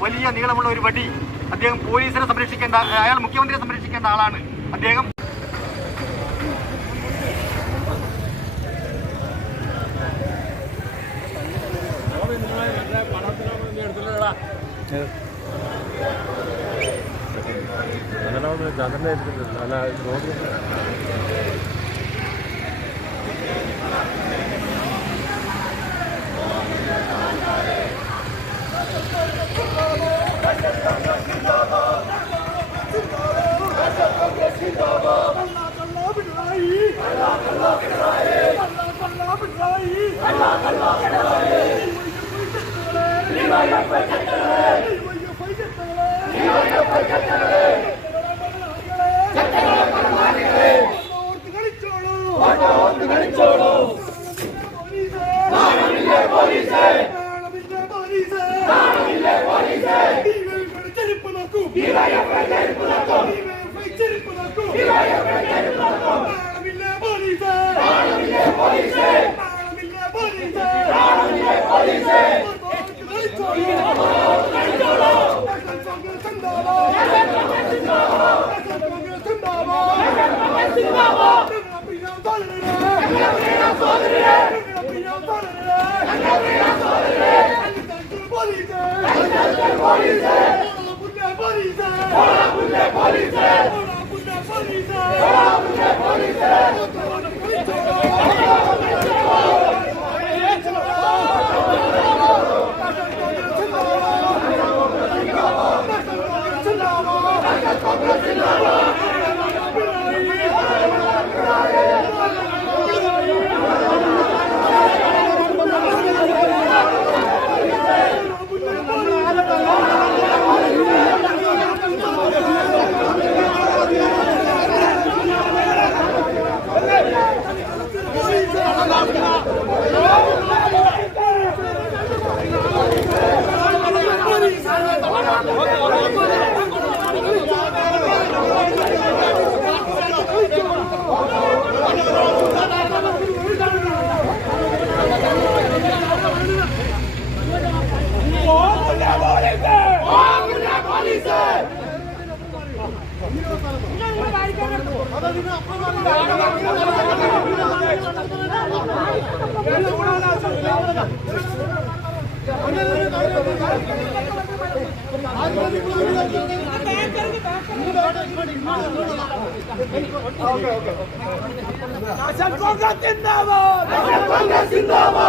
വലിയ നീളമുള്ള ഒരു വടി അദ്ദേഹം പോലീസിനെ സംരക്ഷിക്കേണ്ട അയാൾ മുഖ്യമന്ത്രിയെ സംരക്ഷിക്കേണ്ട ആളാണ് അദ്ദേഹം ചന്ദ്രനെ അല്ല Polizei! Polizei! Polizei! Polizei! Okay okay Congress ചിന്താവോ Congress ചിന്താവോ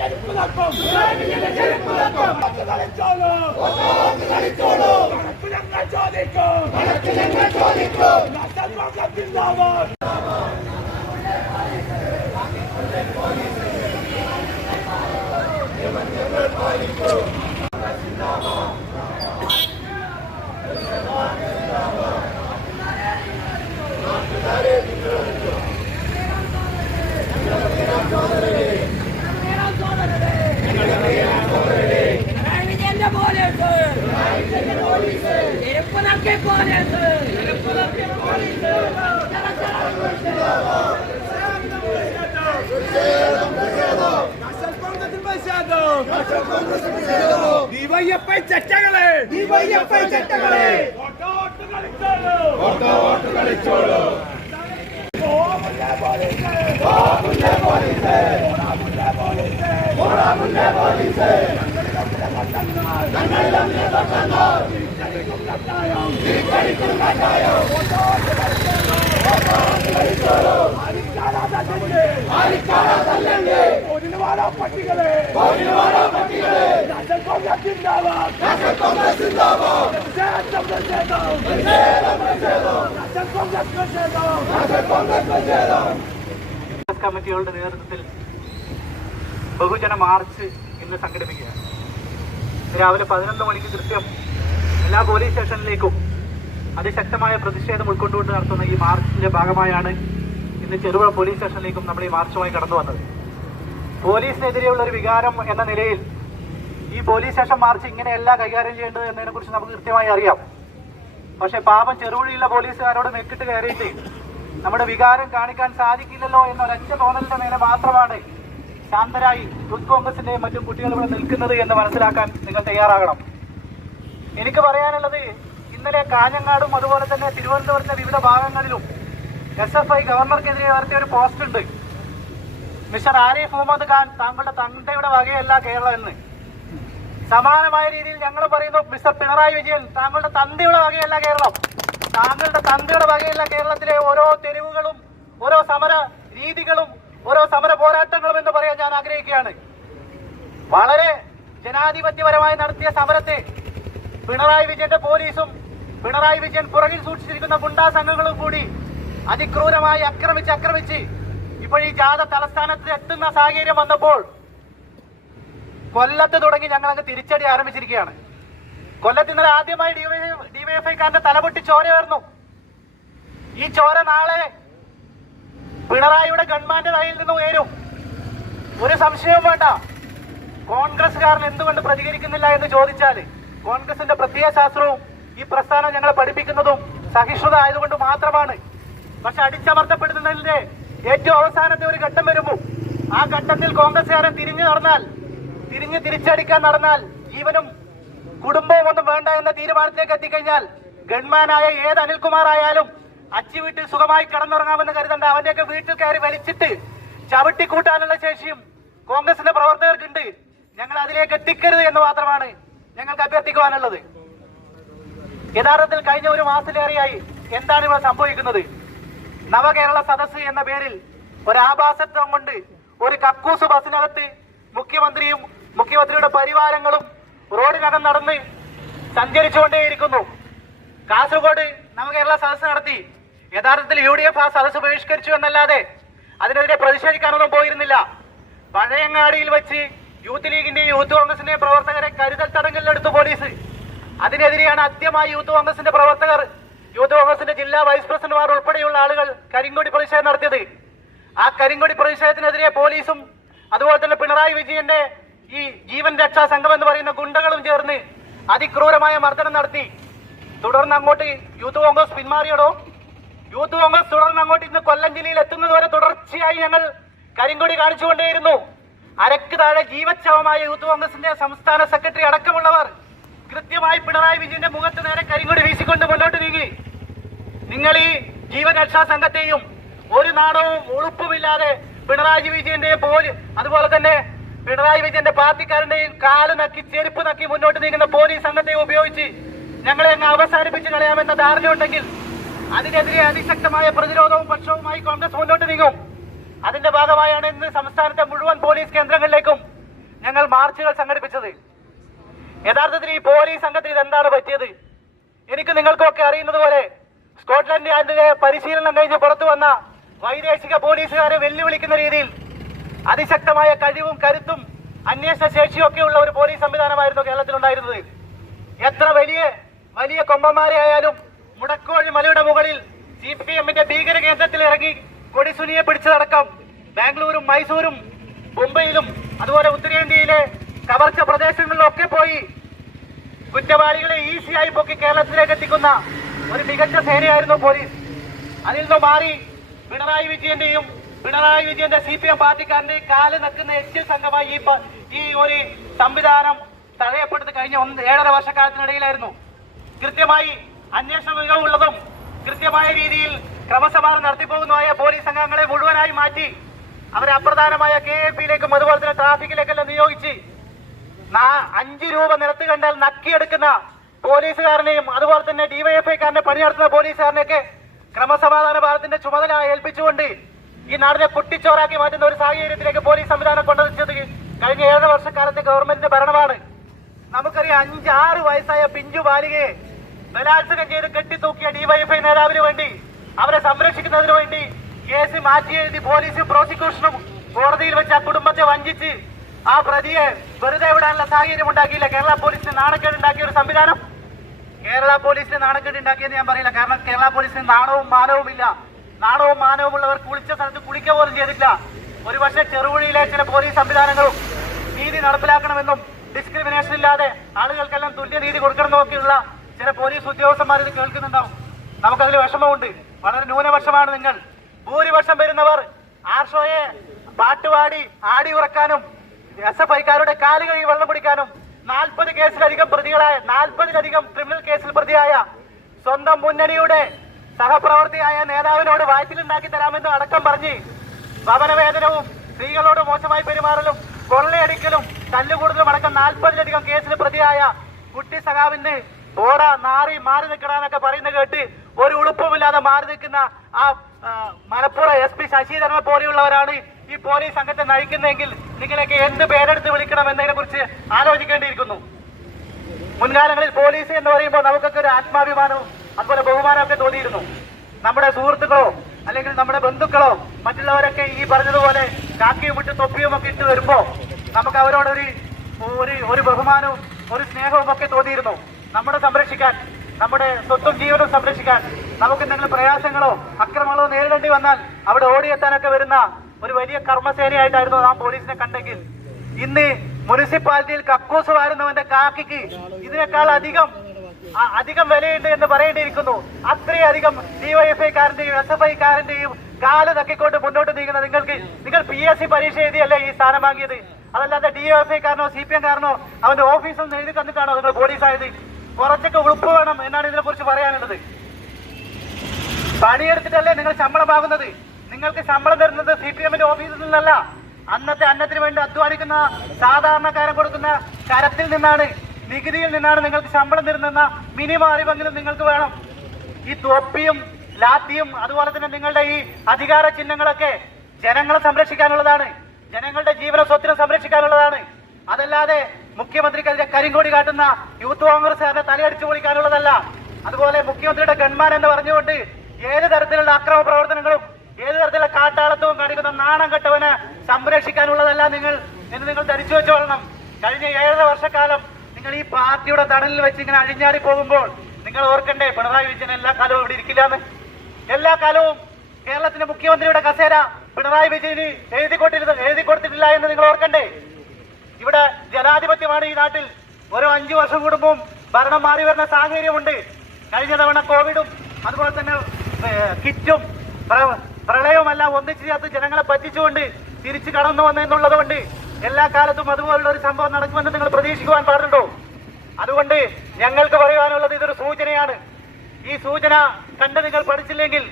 ചെരുപ്പുതക്കും കണക്ക് കളിച്ചോളൂ കണക്ക് ഞങ്ങൾ ചോദിക്കും കണക്ക് ഞങ്ങൾ ചോദിക്കും നഷ്ടം Let's go. ചട്ടകളെ. ഡിവൈഎഫ്ഐ ചട്ടകളെ. ഓട്ടോട്ട് കളിച്ചോളൂ ഓട്ടോട്ട് കളിച്ചോളൂ ഓമുല്ലേ പോലീസ് ഓമുല്ലേ പോലീസ് ഓമുല്ലേ പോലീസ് ഓമുല്ലേ പോലീസ് ഞങ്ങൾ തമ്മിൽ തമ്മിൽ തിരിച്ചടിക്കും കട്ടായം തിരിച്ചടിക്കും കട്ടായം ഓട്ടോട്ട് കളിച്ചോളൂ ഓട്ടോട്ട് കളിച്ചോളൂ ആരിക്കാരാ തല്ലണ്ടേ. ആരിക്കാരാ തല്ലണ്ടേ പൊരിനുവാടാ പട്ടികളെ. പൊരിനുവാടാ കമ്മിറ്റികളുടെ നേതൃത്വത്തിൽ ബഹുജന മാർച്ച് ഇന്ന് സംഘടിപ്പിക്കുകയാണ്. രാവിലെ പതിനൊന്ന് മണിക്ക് കൃത്യം എല്ലാ പോലീസ് സ്റ്റേഷനിലേക്കും അതിശക്തമായ പ്രതിഷേധം ഉൾക്കൊണ്ടുകൊണ്ട് നടത്തുന്ന ഈ മാർച്ചിന്റെ ഭാഗമായാണ് ഇന്ന് ചെറുപുഴ പോലീസ് സ്റ്റേഷനിലേക്കും നമ്മൾ ഈ മാർച്ചുമായി കടന്നു വന്നത് പോലീസിനെതിരെയുള്ള ഒരു വികാരം എന്ന നിലയിൽ ഈ പോലീസ് സ്റ്റേഷൻ മാർച്ച് ഇങ്ങനെയല്ല കൈകാര്യം ചെയ്യേണ്ടത് എന്നതിനെ കുറിച്ച് നമുക്ക് കൃത്യമായി അറിയാം. പക്ഷെ പാപം ചെറുപുഴിയുള്ള പോലീസുകാരോട് മെക്കിട്ട് കയറിയിട്ട് നമ്മുടെ വികാരം കാണിക്കാൻ സാധിക്കില്ലല്ലോ എന്ന ഒരൊറ്റ തോന്നലിന്റെ മേലെ മാത്രമാണ് ശാന്തരായി യൂത്ത് കോൺഗ്രസിന്റെയും മറ്റും കുട്ടികൾ ഇവിടെ നിൽക്കുന്നത് എന്ന് മനസ്സിലാക്കാൻ നിങ്ങൾ തയ്യാറാകണം. എനിക്ക് പറയാനുള്ളത് ഇന്നലെ കാഞ്ഞങ്ങാടും അതുപോലെ തന്നെ തിരുവനന്തപുരത്തെ വിവിധ ഭാഗങ്ങളിലും എസ് എഫ് ഐ ഗവർണർക്കെതിരെ നടത്തിയ ഒരു പോസ്റ്റ് ഉണ്ട്. മിസ്റ്റർ ആരിഫ് മുഹമ്മദ് ഖാൻ താങ്കളുടെ തന്തയുടെ വകയല്ല കേരളം എന്ന്. സമാനമായ രീതിയിൽ ഞങ്ങൾ പറയുന്നു മിസ്റ്റർ പിണറായി വിജയൻ താങ്കളുടെ തന്തിയുടെ വകയല്ല കേരളം. താങ്കളുടെ തന്തിയുടെ വകയല്ല കേരളത്തിലെ ഓരോ തെരുവുകളും ഓരോ സമര രീതികളും ഓരോ സമര പോരാട്ടങ്ങളും എന്ന് പറയാൻ ഞാൻ ആഗ്രഹിക്കുകയാണ്. വളരെ ജനാധിപത്യപരമായി നടത്തിയ സമരത്തെ പിണറായി വിജയന്റെ പോലീസും പിണറായി വിജയൻ പുറകിൽ സൂക്ഷിച്ചിരിക്കുന്ന ഗുണ്ടാ സംഘങ്ങളും കൂടി അതിക്രൂരമായി ആക്രമിച്ച് ആക്രമിച്ച് ഇപ്പോൾ ഈ ജാഥ തലസ്ഥാനത്ത് എത്തുന്ന സാഹചര്യം വന്നപ്പോൾ കൊല്ലത്ത് തുടങ്ങി ഞങ്ങൾ അങ്ങ് തിരിച്ചടി ആരംഭിച്ചിരിക്കുകയാണ്. കൊല്ലത്ത് ഇന്നലെ ആദ്യമായി ഡിവൈഎഫ്ഐക്കാരന്റെ തലപൊട്ടി ചോര ഉയർന്നു ഈ ചോര നാളെ പിണറായിയുടെ ഗവൺമെന്റ് കയ്യിൽ നിന്ന് ഉയരും. ഒരു സംശയവും വേണ്ട. കോൺഗ്രസ്സുകാരൻ എന്തുകൊണ്ട് പ്രതികരിക്കുന്നില്ല എന്ന് ചോദിച്ചാൽ കോൺഗ്രസിന്റെ പ്രത്യയ ശാസ്ത്രവും ഈ പ്രസ്ഥാനം ഞങ്ങളെ പഠിപ്പിക്കുന്നതും സഹിഷ്ണുത ആയതുകൊണ്ട് മാത്രമാണ്. പക്ഷെ അടിച്ചമർത്തപ്പെടുന്നതിന്റെ ഏറ്റവും അവസാനത്തെ ഒരു ഘട്ടം വരുമ്പോൾ ആ ഘട്ടത്തിൽ കോൺഗ്രസ്സുകാരൻ തിരിഞ്ഞു നടന്നാൽ തിരിഞ്ഞ് തിരിച്ചടിക്കാൻ നടന്നാൽ ജീവനും കുടുംബവും ഒന്നും വേണ്ട എന്ന തീരുമാനത്തിലേക്ക് എത്തിക്കഴിഞ്ഞാൽ ഗൺമാനായ ഏത് അനിൽകുമാർ ആയാലും അച്ചി വീട്ടിൽ സുഖമായി കിടന്നുറങ്ങാമെന്ന് കരുതണ്ട. അവന്റെയൊക്കെ വീട്ടിൽ കയറി വലിച്ചിട്ട് ചവിട്ടിക്കൂട്ടാനുള്ള ശേഷിയും കോൺഗ്രസിന്റെ പ്രവർത്തകർക്കുണ്ട്. ഞങ്ങൾ അതിലേക്ക് എത്തിക്കരുത് എന്ന് മാത്രമാണ് ഞങ്ങൾക്ക് അഭ്യർത്ഥിക്കുവാനുള്ളത്. യഥാർത്ഥത്തിൽ കഴിഞ്ഞ ഒരു മാസത്തിലേറെയായി എന്താണ് ഇവിടെ സംഭവിക്കുന്നത്? നവകേരള സദസ് എന്ന പേരിൽ ഒരു ആഭാസത്വം കൊണ്ട് ഒരു കക്കൂസ് ബസ്സിനകത്ത് മുഖ്യമന്ത്രിയും മുഖ്യമന്ത്രിയുടെ പരിവാരങ്ങളും റോഡിനകം നടന്ന് സഞ്ചരിച്ചുകൊണ്ടേയിരിക്കുന്നു. കാസർഗോഡ് നവകേരള സദസ് നടത്തി. യഥാർത്ഥത്തിൽ യു ഡി എഫ് ആ സദസ് ബഹിഷ്കരിച്ചു എന്നല്ലാതെ അതിനെതിരെ പ്രതിഷേധിക്കാനൊന്നും പോയിരുന്നില്ല. പഴയങ്ങാടിയിൽ വെച്ച് യൂത്ത് ലീഗിന്റെയും യൂത്ത് കോൺഗ്രസിന്റെ പ്രവർത്തകരെ കരുതൽ തടങ്കലിലെടുത്തു പോലീസ്. അതിനെതിരെയാണ് ആദ്യമായി യൂത്ത് കോൺഗ്രസിന്റെ പ്രവർത്തകർ യൂത്ത് കോൺഗ്രസിന്റെ ജില്ലാ വൈസ് പ്രസിഡന്റുമാർ ഉൾപ്പെടെയുള്ള ആളുകൾ കരിങ്കൊടി പ്രതിഷേധം നടത്തിയത്. ആ കരിങ്കൊടി പ്രതിഷേധത്തിനെതിരെ പോലീസും അതുപോലെ തന്നെ പിണറായി വിജയന്റെ ഈ ജീവൻ രക്ഷാ സംഘം എന്ന് പറയുന്ന ഗുണ്ടകളും ചേർന്ന് അതിക്രൂരമായ മർദ്ദനം നടത്തി. തുടർന്ന് അങ്ങോട്ട് യൂത്ത് കോൺഗ്രസ് പിന്മാറിയടോ? യൂത്ത് കോൺഗ്രസ് തുടർന്ന് അങ്ങോട്ട് ഇന്ന് കൊല്ലം ജില്ലയിൽ എത്തുന്നത് വരെ തുടർച്ചയായി ഞങ്ങൾ കരിങ്കൊടി കാണിച്ചുകൊണ്ടേയിരുന്നു. അരക്ക് താഴെ ജീവച്ഛവമായ യൂത്ത് കോൺഗ്രസിന്റെ സംസ്ഥാന സെക്രട്ടറി അടക്കമുള്ളവർ കൃത്യമായി പിണറായി വിജയന്റെ മുഖത്ത് നേരെ കരിങ്കൊടി വീശിക്കൊണ്ട് മുന്നോട്ട് നീങ്ങി. നിങ്ങൾ ഈ ജീവരക്ഷാ സംഘത്തെയും ഒരു നാടവും ഉളുപ്പുമില്ലാതെ പിണറായി വിജയന്റെ പോലും അതുപോലെ തന്നെ പിണറായി വിജയന്റെ പാർട്ടിക്കാരന്റെയും കാൽ നക്കി ചെരുപ്പ് നക്കി മുന്നോട്ട് നീങ്ങുന്ന പോലീസ് സംഘത്തെ ഉപയോഗിച്ച് ഞങ്ങളെ അങ്ങ് അവസാനിപ്പിച്ച് കളയാമെന്ന ധാരണയുണ്ടെങ്കിൽ അതിനെതിരെ അതിശക്തമായ പ്രതിരോധവും പക്ഷവുമായി കോൺഗ്രസ് മുന്നോട്ട് നീങ്ങും. അതിന്റെ ഭാഗമായാണ് ഇന്ന് സംസ്ഥാനത്തെ മുഴുവൻ പോലീസ് കേന്ദ്രങ്ങളിലേക്കും ഞങ്ങൾ മാർച്ചുകൾ സംഘടിപ്പിച്ചത്. യഥാർത്ഥത്തിൽ ഈ പോലീസ് സംഘത്തിന് ഇതെന്താണ് പറ്റിയത്? എനിക്ക് നിങ്ങൾക്കൊക്കെ അറിയുന്നത് പോലെ സ്കോട്ട്ലൻഡ് യാർഡിലെ പരിശീലനം കഴിഞ്ഞ് പുറത്തു വന്ന വൈദേശിക പോലീസുകാരെ വെല്ലുവിളിക്കുന്ന രീതിയിൽ അതിശക്തമായ കഴിവും കരുത്തും അന്വേഷണ ശേഷിയൊക്കെ ഉള്ള ഒരു പോലീസ് സംവിധാനമായിരുന്നു കേരളത്തിലുണ്ടായിരുന്നത്. എത്ര വലിയ വലിയ കൊമ്പന്മാരെ ആയാലും മുടക്കോഴി മലയുടെ മുകളിൽ സി പി എമ്മിന്റെ ഭീകര കേന്ദ്രത്തിൽ ഇറങ്ങി കൊടിസുനിയെ പിടിച്ചതടക്കം ബാംഗ്ലൂരും മൈസൂരും മുംബൈയിലും അതുപോലെ ഉത്തരേന്ത്യയിലെ കവർച്ച പ്രദേശങ്ങളിലൊക്കെ പോയി കുറ്റവാളികളെ ഈസിയായി പൊക്കി കേരളത്തിലേക്ക് എത്തിക്കുന്ന ഒരു മികച്ച സേനയായിരുന്നു പോലീസ്. അതിൽ നിന്ന് മാറി പിണറായി വിജയന്റെയും പിണറായി വിജയന്റെ സി പി എം പാർട്ടിക്കാരന്റെ കാൽ നിൽക്കുന്ന എച്ചിൽ സംഘമായി ഈ ഒരു സംവിധാനം തടയപ്പെടുത്തി കഴിഞ്ഞ ഒന്ന് ഏഴര വർഷക്കാലത്തിനിടയിലായിരുന്നു. കൃത്യമായി അന്വേഷണ മികവുള്ളതും കൃത്യമായ രീതിയിൽ ക്രമസമാധാനം നടത്തിപ്പോകുന്നതായ പോലീസ് സംഘങ്ങളെ മുഴുവനായി മാറ്റി അവരെ അപ്രധാനമായ കെ എ പിയിലേക്കും അതുപോലെ തന്നെ ട്രാഫിക്കിലേക്കെല്ലാം നിയോഗിച്ച് അഞ്ചു രൂപ നിരത്ത് കണ്ടാൽ നക്കിയെടുക്കുന്ന പോലീസുകാരനെയും അതുപോലെ തന്നെ ഡിവൈഎഫ്ഐക്കാരനെ പണി നടത്തുന്ന പോലീസുകാരനെയൊക്കെ ക്രമസമാധാന ഭാരത്തിന്റെ ചുമതല ഏൽപ്പിച്ചുകൊണ്ട് ഈ നാടിനെ കുട്ടിച്ചോറാക്കി മാറ്റുന്ന ഒരു സാഹചര്യത്തിലേക്ക് പോലീസ് സംവിധാനം കൊണ്ടുവച്ചത് കഴിഞ്ഞ ഏഴര വർഷക്കാലത്തെ ഗവൺമെന്റിന്റെ ഭരണമാണ്. നമുക്കറിയാം അഞ്ച് ആറ് വയസ്സായ പിഞ്ചു ബാലികയെ ബലാത്സംഗം ചെയ്ത് കെട്ടിത്തൂക്കിയ ഡിവൈഎഫ്ഐ നേതാവിന് വേണ്ടി അവരെ സംരക്ഷിക്കുന്നതിന് വേണ്ടി കേസ് മാറ്റി എഴുതി പോലീസും പ്രോസിക്യൂഷനും കോടതിയിൽ വെച്ച് ആ കുടുംബത്തെ വഞ്ചിച്ച് ആ പ്രതിയെ വെറുതെ വിടാനുള്ള സാഹചര്യം ഉണ്ടാക്കിയില്ല. കേരള പോലീസിന് നാണക്കേട് ഉണ്ടാക്കിയ ഒരു സംവിധാനം. കേരള പോലീസിന് നാണക്കേട് ഉണ്ടാക്കിയെന്ന് ഞാൻ പറയില്ല. കാരണം കേരള പോലീസിന് നാണവും മാനവും ഇല്ല നാണവും മാനവും ഉള്ളവർ കുളിച്ച സ്ഥലത്ത് ചോദ്യം ചെയ്തിട്ടില്ല. ഒരുപക്ഷെ ചെറുപുഴയിലെ ചില പോലീസ് സംവിധാനങ്ങളും നീതി നടപ്പിലാക്കണമെന്നും ഡിസ്ക്രിമിനേഷൻ ഇല്ലാതെ ആളുകൾക്കെല്ലാം തുല്യ തുല്യനീതി കൊടുക്കണമെന്നൊക്കെയുള്ള ചില പോലീസ് ഉദ്യോഗസ്ഥന്മാർ ഇത് കേൾക്കുന്നുണ്ടാവും. നമുക്കതിൽ വിഷമമുണ്ട്. വളരെ ന്യൂനപക്ഷമാണ് നിങ്ങൾ. ഭൂരിപക്ഷം വരുന്നവർ ആർഷോയെ പാട്ടുപാടി ആടി ഉറക്കാനും എസ് എഫ് ഐക്കാരുടെ കാലുകളിൽ വെള്ളം കുടിക്കാനും നാൽപ്പത് കേസിലധികം പ്രതികളായ നാൽപ്പതിലധികം ക്രിമിനൽ കേസിൽ പ്രതിയായ സ്വന്തം മുന്നണിയുടെ സഹപ്രവർത്തിയായ നേതാവിനോട് വായ്പിലുണ്ടാക്കി തരാമെന്ന് അടക്കം പറഞ്ഞ് ഭവനവേദനവും സ്ത്രീകളോട് മോശമായി പെരുമാറലും കൊള്ളയടിക്കലും തല്ലുകൂടുതലും അടക്കം നാൽപ്പതിലധികം കേസിൽ പ്രതിയായ കുട്ടി സഖാവിന് ഓട നാറി മാറി നിൽക്കണമെന്നൊക്കെ പറയുന്ന കേട്ട് ഒരു ഉളുപ്പുമില്ലാതെ മാറി നിൽക്കുന്ന ആ, മലപ്പുറം എസ് പി ശശിധരനെ പോലെയുള്ളവരാണ് ഈ പോലീസ് സംഘത്തെ നയിക്കുന്നതെങ്കിൽ നിങ്ങളൊക്കെ എന്ത് പേരെടുത്ത് വിളിക്കണം എന്നതിനെ കുറിച്ച് ആലോചിക്കേണ്ടിയിരിക്കുന്നു. മുൻകാലങ്ങളിൽ പോലീസ് എന്ന് പറയുമ്പോൾ നമുക്കൊക്കെ ഒരു ആത്മാഭിമാനവും അതുപോലെ ബഹുമാനമൊക്കെ തോന്നിയിരുന്നു. നമ്മുടെ സുഹൃത്തുക്കളോ അല്ലെങ്കിൽ നമ്മുടെ ബന്ധുക്കളോ മറ്റുള്ളവരൊക്കെ ഈ പറഞ്ഞതുപോലെ കാക്കിയും വിട്ട് തൊപ്പിയും ഒക്കെ ഇട്ട് വരുമ്പോ നമുക്ക് അവരോടൊരു ഒരു ഒരു ബഹുമാനവും ഒരു സ്നേഹവും ഒക്കെ തോന്നിയിരുന്നു. നമ്മുടെ സംരക്ഷിക്കാൻ നമ്മുടെ സ്വത്തും ജീവനും സംരക്ഷിക്കാൻ നമുക്ക് എന്തെങ്കിലും പ്രയാസങ്ങളോ അക്രമങ്ങളോ നേരിടേണ്ടി വന്നാൽ അവിടെ ഓടിയെത്താനൊക്കെ വരുന്ന ഒരു വലിയ കർമ്മസേനയായിട്ടായിരുന്നു നാം പോലീസിനെ കണ്ടെങ്കിൽ. ഇന്ന് മുനിസിപ്പാലിറ്റിയിൽ കക്കൂസ് വാരുന്നവന്റെ കാക്കിക്ക് ഇതിനേക്കാൾ അധികം അധികം വിലയുണ്ട് എന്ന് പറയേണ്ടിയിരിക്കുന്നു. അത്രയധികം ഡിവൈഎഫ്ഐക്കാരന്റെയും എസ് എഫ് ഐക്കാരന്റെയും കാൽ തക്കിക്കൊണ്ട് മുന്നോട്ട് നീങ്ങുന്ന നിങ്ങൾക്ക് നിങ്ങൾ പി എസ് സി പരീക്ഷ എഴുതിയല്ലേ ഈ സ്ഥാനം വാങ്ങിയത്? അതല്ലാതെ കാരണോ സി പി എം കാരനോ അവന്റെ ഓഫീസിൽ നിന്ന് എഴുതി തന്നിട്ടാണോ നിങ്ങൾ പോലീസ് ആയത്? കുറച്ചൊക്കെ ഉളുപ്പ് വേണം എന്നാണ് ഇതിനെ കുറിച്ച് പറയാനുള്ളത്. പണിയെടുത്തിട്ടല്ലേ നിങ്ങൾ ശമ്പളം വാങ്ങുന്നത്? നിങ്ങൾക്ക് ശമ്പളം തരുന്നത് സി പി എമ്മിന്റെ ഓഫീസിൽ നിന്നല്ല. അന്നത്തെ അന്നത്തിന് വേണ്ടി അധ്വാനിക്കുന്ന സാധാരണക്കാരൻ കൊടുക്കുന്ന കരത്തിൽ നിന്നാണ്. നികുതിയിൽ നിന്നാണ് നിങ്ങൾക്ക് ശമ്പളം തരുന്ന മിനിമം അറിവെങ്കിലും നിങ്ങൾക്ക് വേണം. ഈ തൊപ്പിയും ലാത്തിയും അതുപോലെ തന്നെ നിങ്ങളുടെ ഈ അധികാര ചിഹ്നങ്ങളൊക്കെ ജനങ്ങളെ സംരക്ഷിക്കാനുള്ളതാണ്. ജനങ്ങളുടെ ജീവന സ്വത്തിനെ സംരക്ഷിക്കാനുള്ളതാണ്. അതല്ലാതെ മുഖ്യമന്ത്രിക്കെതിരെ കരിങ്കോടി കാട്ടുന്ന യൂത്ത് കോൺഗ്രസ് തലയടിച്ചു പൊളിക്കാനുള്ളതല്ല. അതുപോലെ മുഖ്യമന്ത്രിയുടെ ഗൺമാൻ എന്ന് പറഞ്ഞുകൊണ്ട് ഏത് തരത്തിലുള്ള അക്രമ പ്രവർത്തനങ്ങളും ഏത് തരത്തിലുള്ള കാട്ടാളത്വവും കാണിക്കുന്ന നാണം കെട്ടവന് സംരക്ഷിക്കാനുള്ളതല്ല നിങ്ങൾ എന്ന് നിങ്ങൾ ധരിച്ചു വെച്ചോളണം കഴിഞ്ഞ ഏഴര വർഷക്കാലം നിങ്ങൾ ഈ പാർട്ടിയുടെ തണലിൽ വെച്ച് ഇങ്ങനെ അഴിഞ്ഞാടി പോകുമ്പോൾ നിങ്ങൾ ഓർക്കണ്ടേ പിണറായി വിജയൻ എല്ലാ കാലവും ഇവിടെ ഇരിക്കില്ലാന്ന്? എല്ലാ കാലവും കേരളത്തിന്റെ മുഖ്യമന്ത്രിയുടെ കസേര പിണറായി വിജയന് എഴുതി കൊടുത്തിരുന്നു എഴുതി കൊടുത്തിട്ടില്ല എന്ന് നിങ്ങൾ ഓർക്കണ്ടേ? ഇവിടെ ജനാധിപത്യമാണ് ഈ നാട്ടിൽ. ഓരോ അഞ്ചു വർഷം കൂടുമ്പോൾ ഭരണം മാറി വരുന്ന സാഹചര്യമുണ്ട്. കഴിഞ്ഞ തവണ കോവിഡും അതുപോലെ തന്നെ കിറ്റും പ്രളയവും പ്രളയവുമെല്ലാം ഒന്നിച്ചു ചേർത്ത് ജനങ്ങളെ പറ്റിച്ചുകൊണ്ട് തിരിച്ചു കടന്നു വന്നെന്നുള്ളത് കൊണ്ട് എല്ലാ കാലത്തും അതുപോലുള്ള ഒരു സംഭവം നടക്കുമെന്ന് നിങ്ങൾ പ്രതീക്ഷിക്കുവാൻ പാടുണ്ടോ? അതുകൊണ്ട് ഞങ്ങൾക്ക് പറയാനുള്ളത് ഇതൊരു സൂചനയാണ്. ഈ സൂചന കണ്ട് നിങ്ങൾ പഠിച്ചില്ലെങ്കിൽ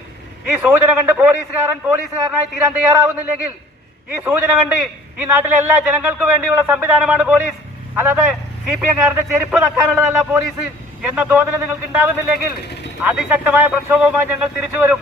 ഈ സൂചന കണ്ട് പോലീസുകാരൻ പോലീസുകാരനായി തീരാൻ തയ്യാറാവുന്നില്ലെങ്കിൽ ഈ സൂചന കണ്ട് ഈ നാട്ടിലെ എല്ലാ ജനങ്ങൾക്ക് വേണ്ടിയുള്ള സംവിധാനമാണ് പോലീസ്. അല്ലാതെ സി പി എംകാരന്റെ ചെരുപ്പ് നക്കാനുള്ളതല്ല പോലീസ് എന്ന തോന്നൽ നിങ്ങൾക്ക് ഉണ്ടാവുന്നില്ലെങ്കിൽ അതിശക്തമായ പ്രക്ഷോഭവുമായി ഞങ്ങൾ തിരിച്ചു വരും